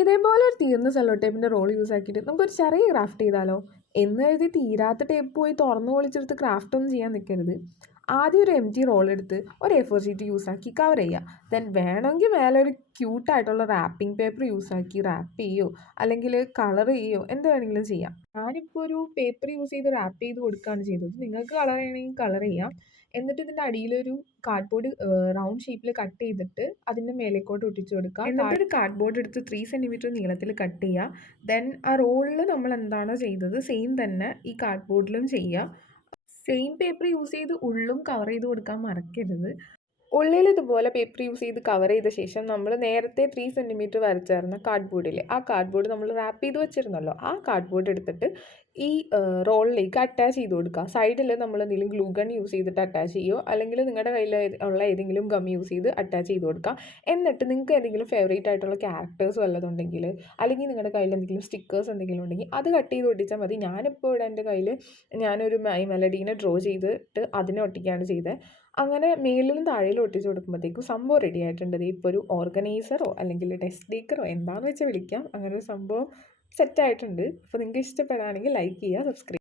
ഇതേപോലെ ഒരു തീർന്ന സെല്ലോ ടേപ്പിൻ്റെ റോൾ യൂസ് ആക്കിയിട്ട് നമുക്കൊരു ചെറിയ ക്രാഫ്റ്റ് ചെയ്താലോ? എന്ന് എഴുതി തീരാത്ത ടേപ്പ് പോയി തുറന്നു പൊളിച്ചെടുത്ത് ക്രാഫ്റ്റ് ഒന്നും ചെയ്യാൻ നിൽക്കരുത്. ആദ്യം ഒരു എം ടി റോൾ എടുത്ത് ഒരു A4 ഷീറ്റ് യൂസ് ആക്കി കവർ ചെയ്യുക. ദെൻ വേണമെങ്കിൽ മേലെ ഒരു ക്യൂട്ടായിട്ടുള്ള റാപ്പിംഗ് പേപ്പർ യൂസ് ആക്കി റാപ്പ് ചെയ്യോ അല്ലെങ്കിൽ കളർ ചെയ്യോ എന്ത് വേണമെങ്കിലും ചെയ്യാം. ഞാനിപ്പോൾ ഒരു പേപ്പർ യൂസ് ചെയ്ത് റാപ്പ് ചെയ്ത് കൊടുക്കുകയാണ് ചെയ്തത്. നിങ്ങൾക്ക് കളർ ചെയ്യണമെങ്കിൽ കളർ ചെയ്യാം. എന്നിട്ട് ഇതിൻ്റെ അടിയിലൊരു കാർഡ്ബോർഡ് റൗണ്ട് ഷേപ്പിൽ കട്ട് ചെയ്തിട്ട് അതിൻ്റെ മേലേക്കോട്ട് ഒട്ടിച്ചു കൊടുക്കുക. എന്നിട്ടൊരു കാർഡ്ബോർഡ് എടുത്ത് 3 സെൻറ്റിമീറ്റർ നീളത്തിൽ കട്ട് ചെയ്യുക. ദെൻ ആ റോളിൽ നമ്മൾ എന്താണോ ചെയ്തത് സെയിം തന്നെ ഈ കാർഡ്ബോർഡിലും ചെയ്യുക. സെയിം പേപ്പർ യൂസ് ചെയ്ത് ഉള്ളും കവർ ചെയ്ത് കൊടുക്കാൻ മറക്കരുത്. ഉള്ളിൽ ഇതുപോലെ പേപ്പർ യൂസ് ചെയ്ത് കവർ ചെയ്ത ശേഷം നമ്മൾ നേരത്തെ 3 സെൻറ്റിമീറ്റർ വരച്ചായിരുന്ന കാർഡ്ബോർഡിൽ ആ കാർഡ്ബോർഡ് നമ്മൾ റാപ്പ് ചെയ്ത് വെച്ചിരുന്നല്ലോ, ആ കാർഡ്ബോർഡ് എടുത്തിട്ട് ഈ റോളിലേക്ക് അറ്റാച്ച് ചെയ്ത് കൊടുക്കുക. സൈഡിൽ നമ്മൾ എന്തെങ്കിലും ഗ്ലൂ ഗൺ യൂസ് ചെയ്തിട്ട് അറ്റാച്ച് ചെയ്യുമോ അല്ലെങ്കിൽ നിങ്ങളുടെ കയ്യിൽ ഉള്ള ഏതെങ്കിലും ഗം യൂസ് ചെയ്ത് അറ്റാച്ച് ചെയ്ത് കൊടുക്കുക. എന്നിട്ട് നിങ്ങൾക്ക് ഏതെങ്കിലും ഫേവറേറ്റ് ആയിട്ടുള്ള ക്യാരക്ടേഴ്സ് വല്ലതുണ്ടെങ്കിൽ അല്ലെങ്കിൽ നിങ്ങളുടെ കയ്യിൽ എന്തെങ്കിലും സ്റ്റിക്കേഴ്സ് എന്തെങ്കിലും ഉണ്ടെങ്കിൽ അത് കട്ട് ചെയ്ത് ഒട്ടിച്ചാൽ മതി. ഞാനിപ്പോൾ ഇവിടെ എൻ്റെ കയ്യിൽ ഞാനൊരു മെലഡീനെ ഡ്രോ ചെയ്തിട്ട് അതിനെ ഒട്ടിക്കുകയാണ് ചെയ്തത്. അങ്ങനെ മേലിലും താഴെയിലും ഒട്ടിച്ച് കൊടുക്കുമ്പോഴത്തേക്കും സംഭവം റെഡി ആയിട്ടുണ്ട്. ഇപ്പോൾ ഒരു ഓർഗനൈസറോ അല്ലെങ്കിൽ ഡെസ്ക് ഡേക്കറോ എന്താണെന്ന് വെച്ചാൽ വിളിക്കാം, അങ്ങനെ ഒരു സംഭവം സെറ്റായിട്ടുണ്ട്. അപ്പോൾ നിങ്ങൾക്ക് ഇഷ്ടപ്പെടുകയാണെങ്കിൽ ലൈക്ക് ചെയ്യുക, സബ്സ്ക്രൈബ്